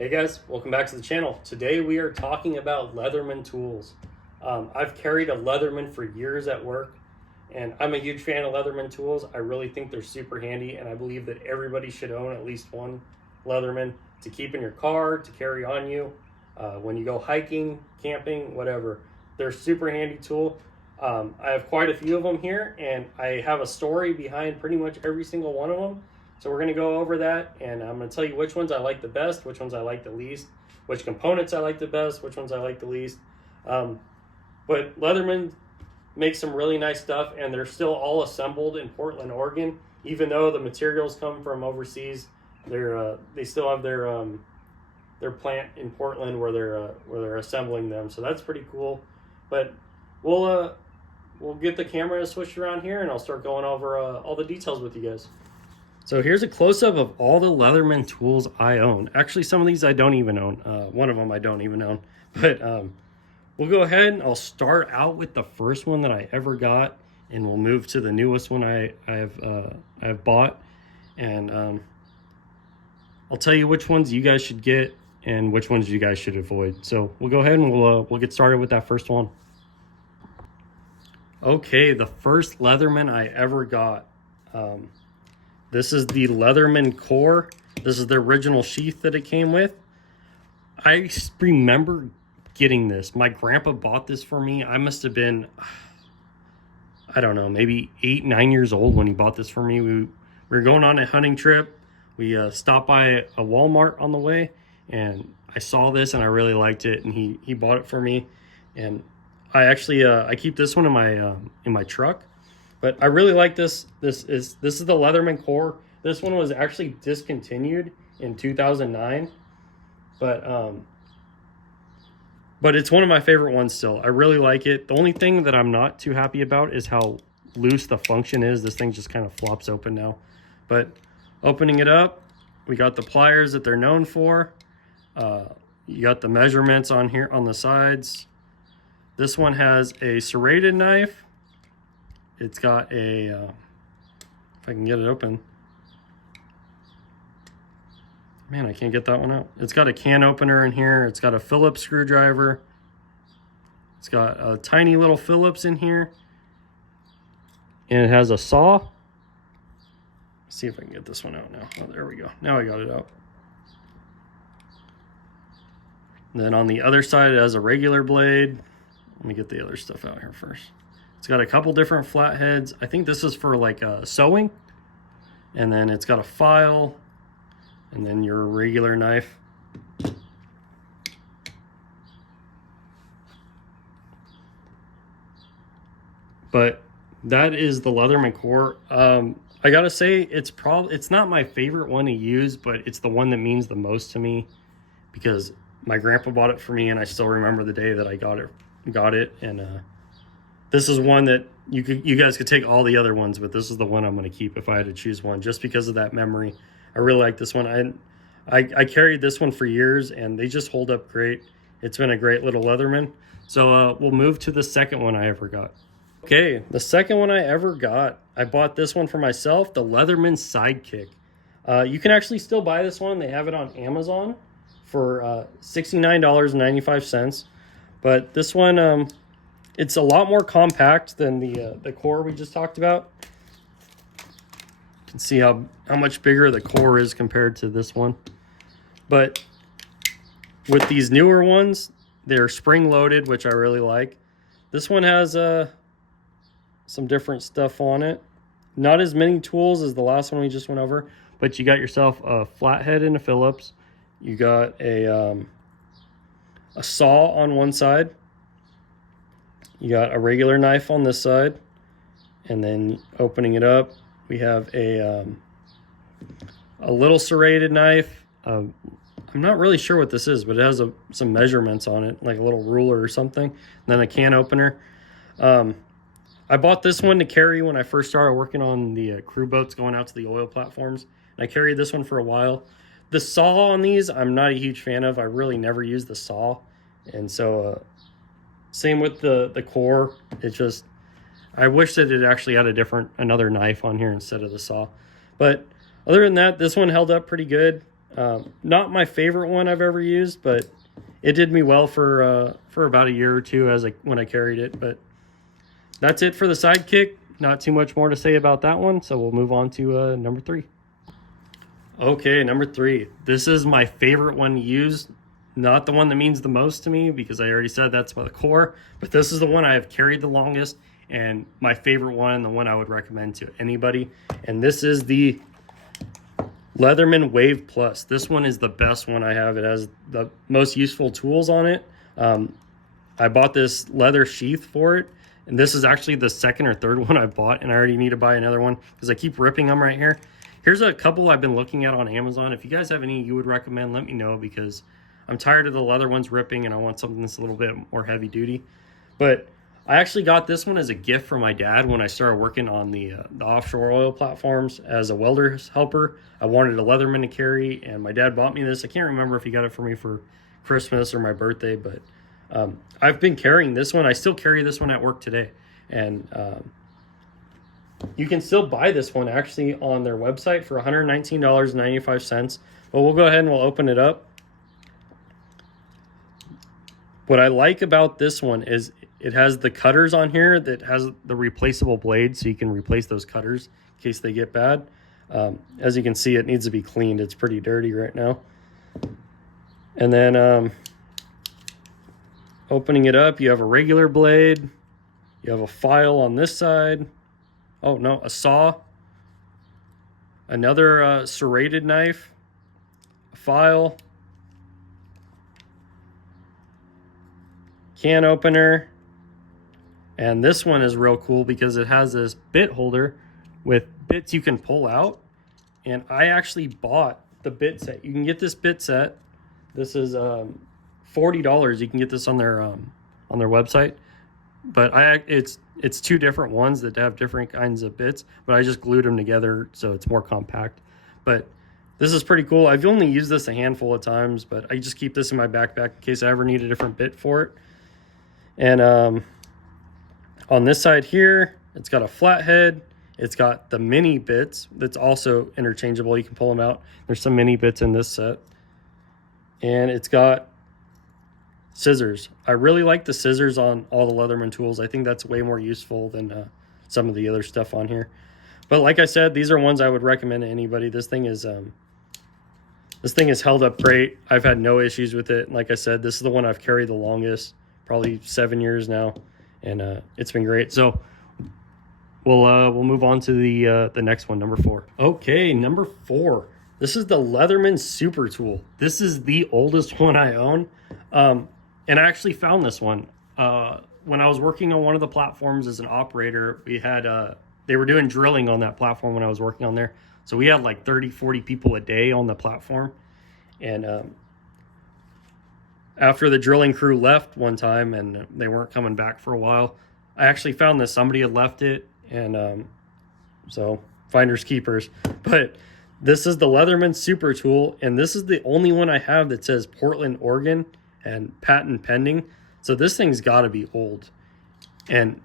Hey guys, welcome back to the channel. Today we are talking about Leatherman tools. I've carried a Leatherman for years at work, and I'm a huge fan of Leatherman tools. I really think they're super handy, and I believe that everybody should own at least one Leatherman to keep in your car, to carry on you, when you go hiking, camping, whatever. They're a super handy tool. I have quite a few of them here, and I have a story behind pretty much every single one of them. So we're going to go over that, and I'm going to tell you which ones I like the best, which ones I like the least, which components I like the best, which ones I like the least. But Leatherman makes some really nice stuff, and they're still all assembled in Portland, Oregon. Even though the materials come from overseas, they still have their plant in Portland where they're assembling them. So that's pretty cool. But we'll get the camera switched around here, and I'll start going over all the details with you guys. So here's a close-up of all the Leatherman tools I own. Actually, some of these I don't even own. One of them I don't even own. But we'll go ahead and I'll start out with the first one that I ever got, and we'll move to the newest one I have bought. And I'll tell you which ones you guys should get and which ones you guys should avoid. So we'll go ahead and we'll get started with that first one. Okay, the first Leatherman I ever got. This is the Leatherman Core. This is the original sheath that it came with. I remember getting this. My grandpa bought this for me. I must have been, I don't know, maybe 8, 9 years old when he bought this for me. We were going on a hunting trip. We stopped by a Walmart on the way, and I saw this and I really liked it, and he bought it for me. And I actually I keep this one in my truck. But I really like this. This is the Leatherman Core. This one was actually discontinued in 2009, but it's one of my favorite ones still. I really like it. The only thing that I'm not too happy about is how loose the function is. This thing just kind of flops open now. But opening it up, we got the pliers that they're known for. You got the measurements on here on the sides. This one has a serrated knife. It's got a, if I can get it open. Man, I can't get that one out. It's got a can opener in here. It's got a Phillips screwdriver. It's got a tiny little Phillips in here. And it has a saw. Let's see if I can get this one out now. Oh, there we go. Now I got it out. And then on the other side, it has a regular blade. Let me get the other stuff out here first. It's got a couple different flatheads. I think this is for like sewing. And then it's got a file. And then your regular knife. But that is the Leatherman Core. I gotta say, it's not my favorite one to use, but it's the one that means the most to me because my grandpa bought it for me, and I still remember the day that I got it. And this is one that you guys could take all the other ones, but this is the one I'm going to keep if I had to choose one, just because of that memory. I really like this one. I carried this one for years, and they just hold up great. It's been a great little Leatherman. So we'll move to the second one I ever got. Okay, the second one I ever got, I bought this one for myself, the Leatherman Sidekick. You can actually still buy this one. They have it on Amazon for $69.95. But this one, it's a lot more compact than the Core we just talked about. You can see how much bigger the Core is compared to this one. But with these newer ones, they're spring-loaded, which I really like. This one has some different stuff on it. Not as many tools as the last one we just went over, but you got yourself a flathead and a Phillips. You got a saw on one side. You got a regular knife on this side, and then opening it up, we have a little serrated knife. I'm not really sure what this is, but it has some measurements on it, like a little ruler or something. And then a can opener. I bought this one to carry when I first started working on the crew boats going out to the oil platforms. And I carried this one for a while. The saw on these, I'm not a huge fan of. I really never use the saw, and so. Same with the Core. It just, I wish that it actually had another knife on here instead of the saw. But other than that, this one held up pretty good. Not my favorite one I've ever used, but it did me well for about a year or two when I carried it. But that's it for the Sidekick. Not too much more to say about that one, so we'll move on to number 3. Okay, number 3. This is my favorite one to use. Not the one that means the most to me, because I already said that's by the Core, but this is the one I have carried the longest, and my favorite one, and the one I would recommend to anybody. And this is the Leatherman Wave Plus. This one is the best one I have. It has the most useful tools on it. I bought this leather sheath for it, and this is actually the second or third one I bought, and I already need to buy another one because I keep ripping them right here. Here's a couple I've been looking at on Amazon. If you guys have any you would recommend, let me know, because I'm tired of the leather ones ripping and I want something that's a little bit more heavy duty. But I actually got this one as a gift from my dad when I started working on the offshore oil platforms as a welder's helper. I wanted a Leatherman to carry, and my dad bought me this. I can't remember if he got it for me for Christmas or my birthday, but I've been carrying this one. I still carry this one at work today. And you can still buy this one actually on their website for $119.95. But we'll go ahead and we'll open it up. What I like about this one is it has the cutters on here that has the replaceable blades, so you can replace those cutters in case they get bad. As you can see, it needs to be cleaned. It's pretty dirty right now. And then opening it up, you have a regular blade. You have a file on this side. Oh, no, a saw. Another serrated knife. A file. Can opener. And this one is real cool because it has this bit holder with bits you can pull out. And I actually bought the bit set. You can get this bit set. This is $40. You can get this on their website. But it's 2 different ones that have different kinds of bits, but I just glued them together so it's more compact. But this is pretty cool. I've only used this a handful of times, but I just keep this in my backpack in case I ever need a different bit for it. And on this side here, it's got a flathead. It's got the mini bits that's also interchangeable. You can pull them out. There's some mini bits in this set. And it's got scissors. I really like the scissors on all the Leatherman tools. I think that's way more useful than some of the other stuff on here. But like I said, these are ones I would recommend to anybody. This thing is held up great. I've had no issues with it. Like I said, this is the one I've carried the longest, probably 7 years now, and it's been great. So we'll move on to the next one, number 4. Okay, number 4. This is the Leatherman Super Tool. This is the oldest one I own. And I actually found this one when I was working on one of the platforms as an operator. We had they were doing drilling on that platform when I was working on there, so we had like 30-40 people a day on the platform. And after the drilling crew left one time and they weren't coming back for a while, I actually found this. Somebody had left it, and so finders keepers. But this is the Leatherman Super Tool, and this is the only one I have that says Portland, Oregon, and patent pending. So this thing's got to be old, and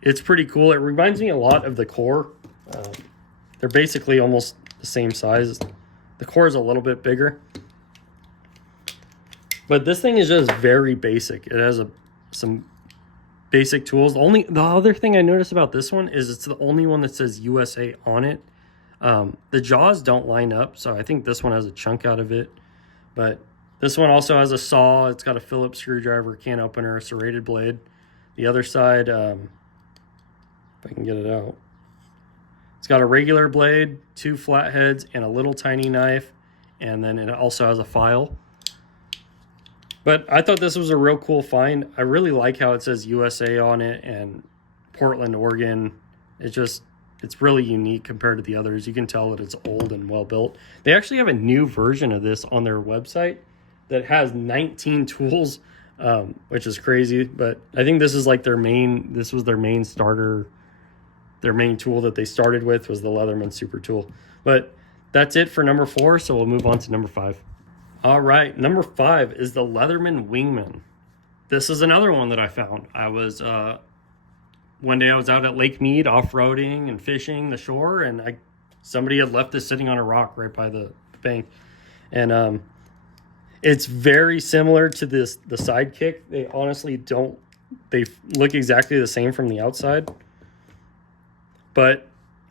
it's pretty cool. It reminds me a lot of the Core. They're basically almost the same size. The Core is a little bit bigger, but this thing is just very basic. It has some basic tools. The other thing I noticed about this one is it's the only one that says USA on it. The jaws don't line up, so I think this one has a chunk out of it. But this one also has a saw. It's got a Phillips screwdriver, can opener, a serrated blade. The other side, if I can get it out, it's got a regular blade, 2 flatheads, and a little tiny knife. And then it also has a file. But I thought this was a real cool find. I really like how it says USA on it and Portland, Oregon. It's really unique compared to the others. You can tell that it's old and well built. They actually have a new version of this on their website that has 19 tools, which is crazy. But I think this is like their main starter. Their main tool that they started with was the Leatherman Super Tool. But that's it for number 4, so we'll move on to number 5. All right, number 5 is the Leatherman Wingman. This is another one that I found. One day I was out at Lake Mead off-roading and fishing the shore, and somebody had left this sitting on a rock right by the bank. And it's very similar to the Sidekick. They honestly don't, they look exactly the same from the outside. But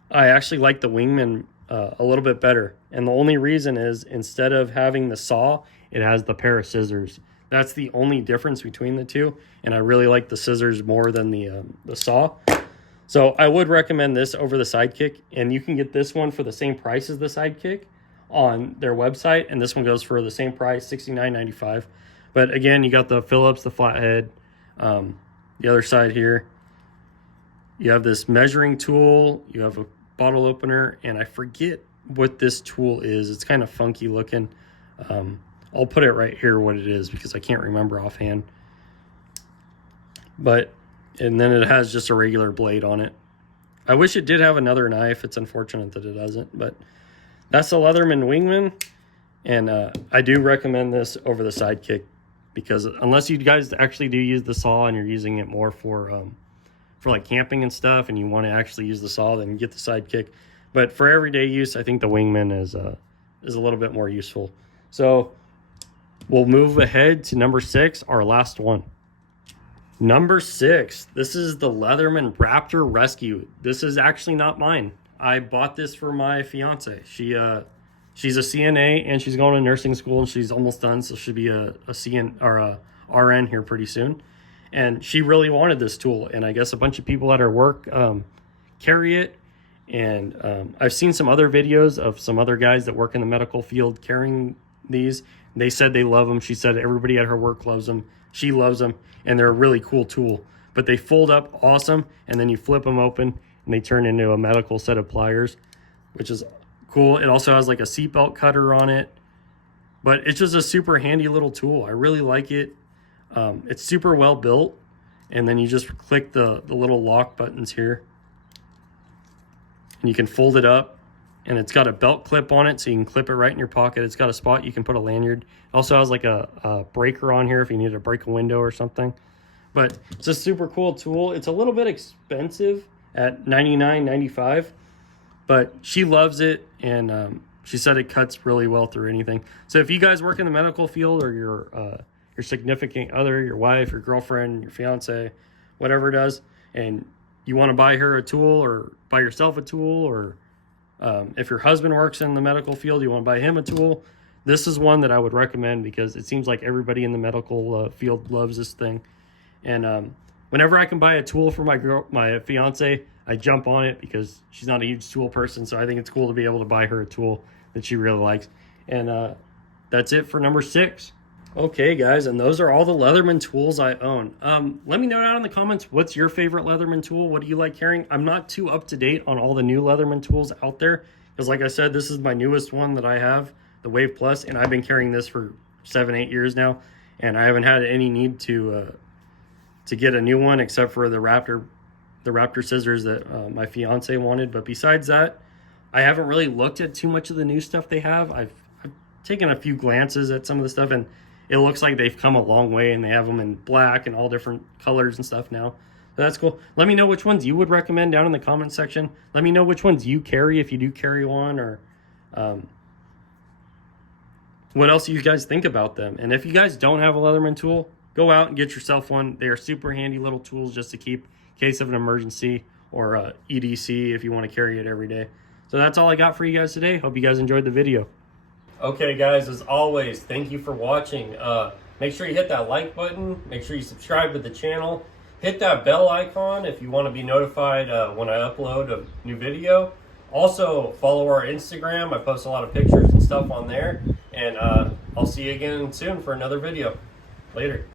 I actually like the Wingman a little bit better. And the only reason is, instead of having the saw, it has the pair of scissors. That's the only difference between the two. And I really like the scissors more than the saw. So I would recommend this over the Sidekick. And you can get this one for the same price as the Sidekick on their website. And this one goes for the same price, $69.95. But again, you got the Phillips, the flathead. The other side here, you have this measuring tool. You have a bottle opener. And I forget what this tool is. It's kind of funky looking. I'll put it right here what it is, because I can't remember offhand. And then it has just a regular blade on it. I wish it did have another knife. It's unfortunate that it doesn't, but that's the Leatherman Wingman. And I do recommend this over the Sidekick, because unless you guys actually do use the saw and you're using it more for like camping and stuff, and you want to actually use the saw, then get the Sidekick. But for everyday use, I think the Wingman is a little bit more useful. So we'll move ahead to number 6, our last one. Number 6, this is the Leatherman Raptor Rescue. This is actually not mine. I bought this for my fiance. She's a CNA and she's going to nursing school, and she's almost done, so she'll be a CN or a RN here pretty soon. And she really wanted this tool, and I guess a bunch of people at her work carry it. And I've seen some other videos of some other guys that work in the medical field carrying these. They said they love them. She said everybody at her work loves them. She loves them, and they're a really cool tool. But they fold up awesome, and then you flip them open, and they turn into a medical set of pliers, which is cool. It also has like a seatbelt cutter on it, but it's just a super handy little tool. I really like it. It's super well built, and then you just click the little lock buttons here, and you can fold it up, and it's got a belt clip on it, so you can clip it right in your pocket. It's got a spot you can put a lanyard. It also has like a breaker on here if you need to break a window or something. But it's a super cool tool. It's a little bit expensive at $99.95, but she loves it, and she said it cuts really well through anything. So if you guys work in the medical field, or your significant other, your wife, your girlfriend, your fiance, whatever it does, and you want to buy her a tool, or buy yourself a tool, or if your husband works in the medical field, you want to buy him a tool, this is one that I would recommend, because it seems like everybody in the medical field loves this thing. And whenever I can buy a tool for my fiance, I jump on it, because she's not a huge tool person, so I think it's cool to be able to buy her a tool that she really likes. And that's it for number 6. Okay, guys, and those are all the Leatherman tools I own. Let me know down in the comments, what's your favorite Leatherman tool? What do you like carrying? I'm not too up to date on all the new Leatherman tools out there, because like I said, this is my newest one that I have, the Wave Plus, and I've been carrying this for 7-8 years now, and I haven't had any need to get a new one, except for the Raptor scissors that my fiance wanted. But besides that, I haven't really looked at too much of the new stuff they have. I've taken a few glances at some of the stuff, and it looks like they've come a long way, and they have them in black and all different colors and stuff now. So that's cool. Let me know which ones you would recommend down in the comment section. Let me know which ones you carry, if you do carry one, or what else you guys think about them. And if you guys don't have a Leatherman tool, go out and get yourself one. They are super handy little tools just to keep in case of an emergency, or EDC if you want to carry it every day. So that's all I got for you guys today. Hope you guys enjoyed the video. Okay, guys, as always, thank you for watching. Make sure you hit that like button. Make sure you subscribe to the channel. Hit that bell icon if you want to be notified when I upload a new video. Also, follow our Instagram. I post a lot of pictures and stuff on there. And I'll see you again soon for another video. Later.